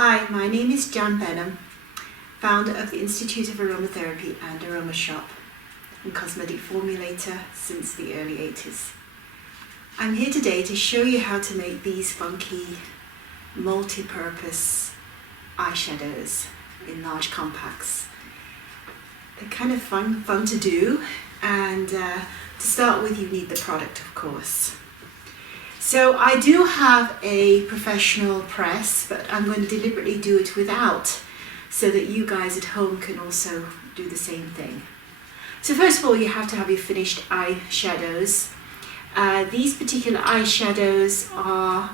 Hi, my name is Jan Benham, founder of the Institute of Aromatherapy and Aroma Shop and cosmetic formulator since the early 80s. I'm here today to show you how to make these funky multi-purpose eyeshadows in large compacts. They're kind of fun to do, and to start with you need the product, of course. So I do have a professional press, but I'm going to deliberately do it without, so that you guys at home can also do the same thing. So first of all, you have to have your finished eyeshadows. These particular eyeshadows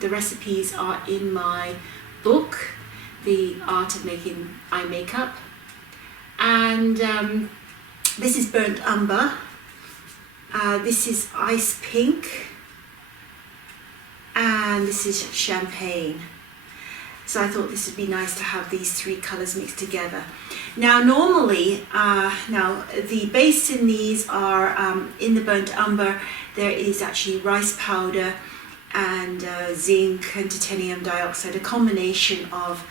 the recipes are in my book, The Art of Making Eye Makeup. And this is Burnt Umber, this is Ice Pink, and this is Champagne. So I thought this would be nice to have these three colours mixed together. Now normally, the base in these are, in the Burnt Umber, there is actually rice powder and zinc and titanium dioxide, a combination of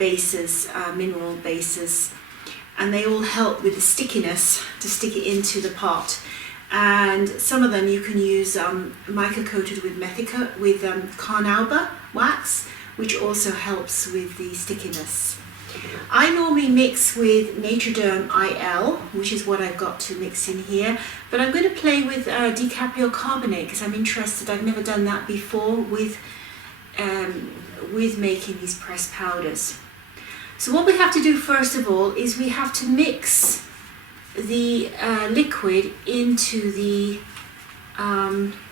bases, mineral bases, and they all help with the stickiness to stick it into the pot. And some of them you can use mica coated with carnauba wax, which also helps with the stickiness. I normally mix with Naturederm IL, which is what I've got to mix in here, but I'm going to play with decapryl carbonate because I'm interested. I've never done that before with making these pressed powders. So what we have to do first of all is we have to mix the liquid into the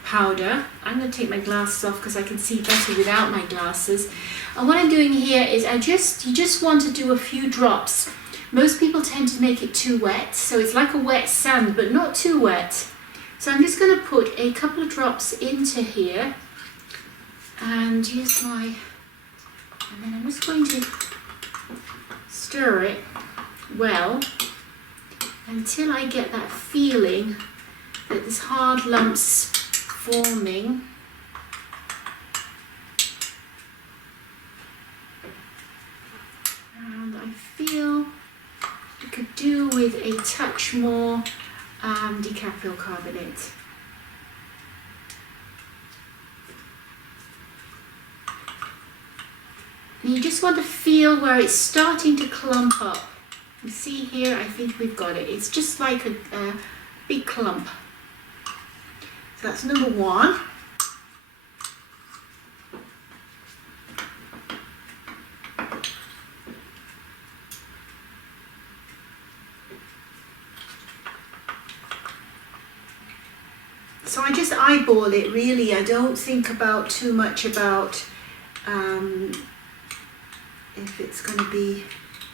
powder. I'm going to take my glasses off because I can see better without my glasses. And what I'm doing here is you just want to do a few drops. Most people tend to make it too wet, so it's like a wet sand, but not too wet. So I'm just going to put a couple of drops into here, and then I'm just going to stir it well until I get that feeling that there's hard lumps forming. And I feel I could do with a touch more decapryl carbonate. And you just want to feel where it's starting to clump up. You see here, I think we've got it. It's just like a big clump. So that's number one. So I just eyeball it really. I don't think about too much about if it's going to be.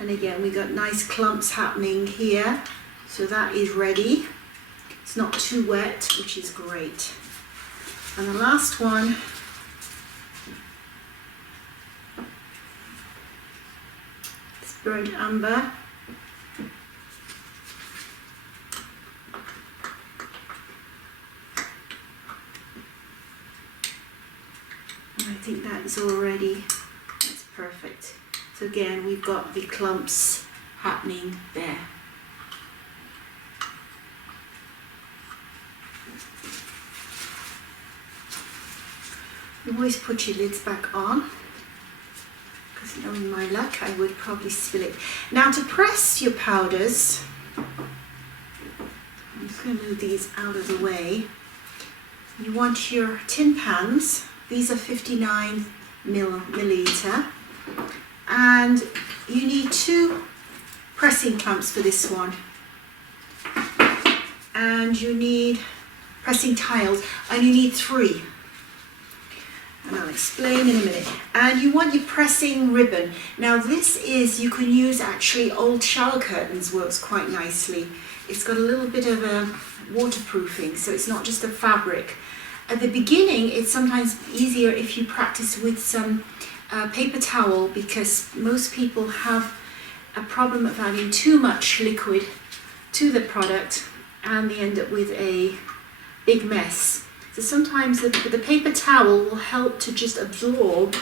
And again, we got nice clumps happening here, so that is ready. It's not too wet, which is great. And the last one is Burnt Umber. And I think that's perfect. So again, we've got the clumps happening there. You always put your lids back on, because knowing my luck, I would probably spill it. Now to press your powders, I'm just going to move these out of the way. You want your tin pans. These are 59 milliliter. And you need 2 pressing clamps for this one, and you need pressing tiles, and you need 3, and I'll explain in a minute. And you want your pressing ribbon. Now this is, you can use actually old shower curtains, works quite nicely. It's got a little bit of a waterproofing, so it's not just a fabric. At the beginning it's sometimes easier if you practice with some paper towel, because most people have a problem of adding too much liquid to the product and they end up with a big mess. So sometimes the paper towel will help to just absorb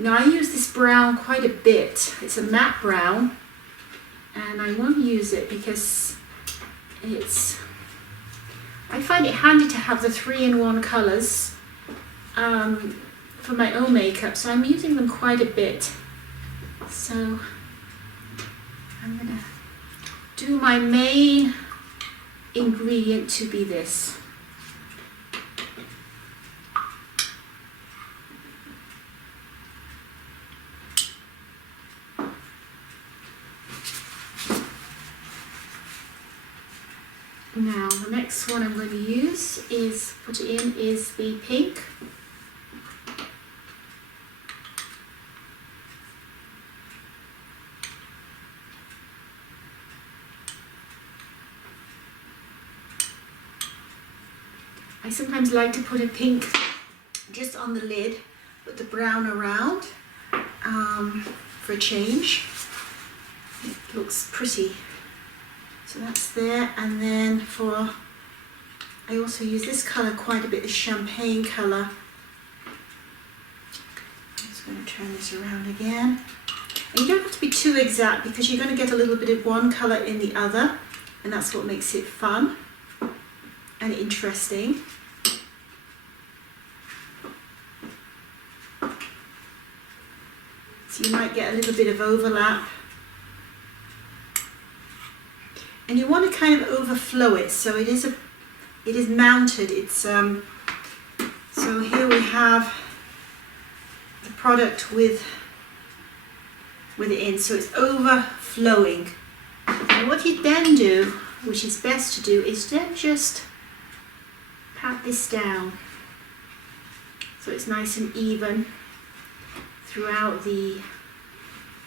Now I use this brown quite a bit. It's a matte brown, and I want to use it because I find it handy to have the 3-in-1 colours for my own makeup, so I'm using them quite a bit. So I'm going to do my main ingredient to be this. Now the next one I'm going to use is the pink. I sometimes like to put a pink just on the lid, put the brown around for a change. It looks pretty. So that's there, and then I also use this colour quite a bit, the champagne colour. I'm just going to turn this around again. And you don't have to be too exact because you're going to get a little bit of one colour in the other, and that's what makes it fun and interesting. So you might get a little bit of overlap. And you want to kind of overflow it, so it is mounted. It's so here we have the product with it in, so it's overflowing. And what you then do, which is best to do, is then just pat this down, so it's nice and even throughout the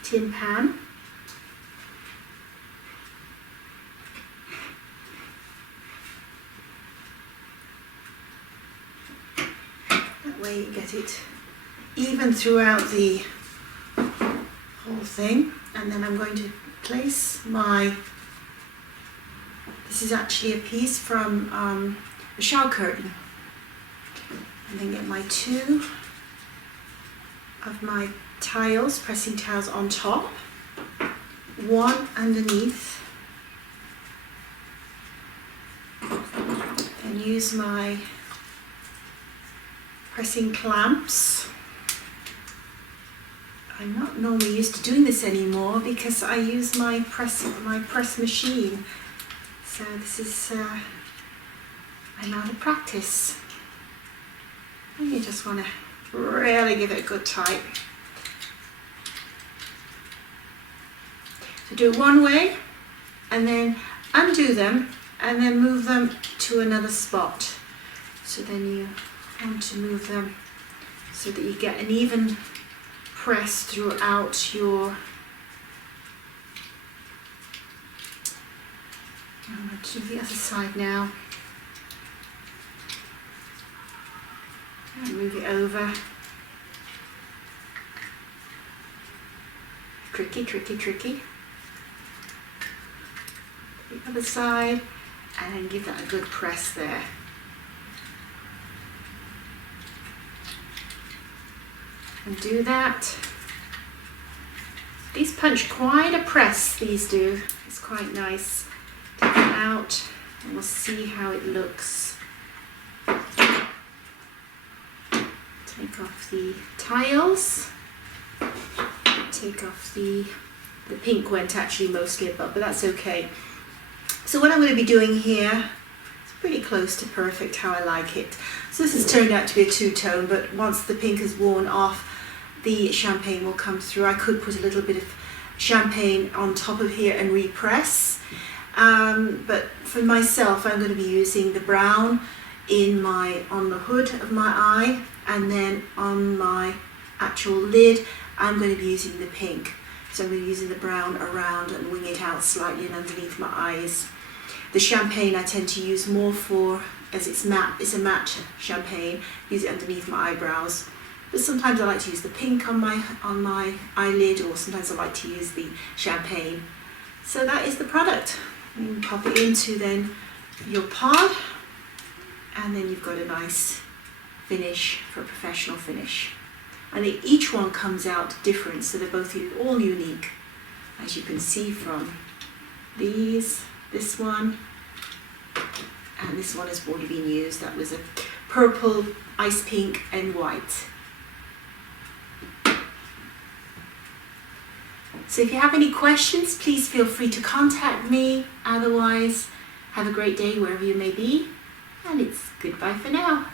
tin pan. Way you get it even throughout the whole thing, and then I'm going to place this is actually a piece from a shower curtain, and then get my 2 of my tiles, pressing tiles on top, 1 underneath, and use my pressing clamps. I'm not normally used to doing this anymore because I use my press machine. So this is I'm out of practice. And you just want to really give it a good tight. So do it one way, and then undo them, and then move them to another spot. So then you want to move them so that you get an even press throughout your. I'm going to do the other side now. And move it over. Tricky, tricky, tricky. The other side, and then give that a good press there. And do that. These punch quite a press, these do. It's quite nice. Take them out and we'll see how it looks. Take off the tiles. Take off the pink went actually mostly above, but that's okay. So what I'm going to be doing here, it's pretty close to perfect how I like it. So this has turned out to be a two-tone, but once the pink is worn off, the champagne will come through. I could put a little bit of champagne on top of here and repress, but for myself I'm going to be using the brown on the hood of my eye, and then on my actual lid I'm going to be using the pink. So I'm going to be using the brown around and wing it out slightly and underneath my eyes. The champagne I tend to use more for, as it's a matte champagne, use it underneath my eyebrows. But sometimes I like to use the pink on my eyelid, or sometimes I like to use the champagne. So that is the product. You can pop it into then your pod, and then you've got a nice finish for a professional finish. and each one comes out different, so they're both all unique, as you can see from these, this one, and this one has already been used. That was a purple, ice pink and white. So if you have any questions, please feel free to contact me. Otherwise, have a great day wherever you may be, and it's goodbye for now.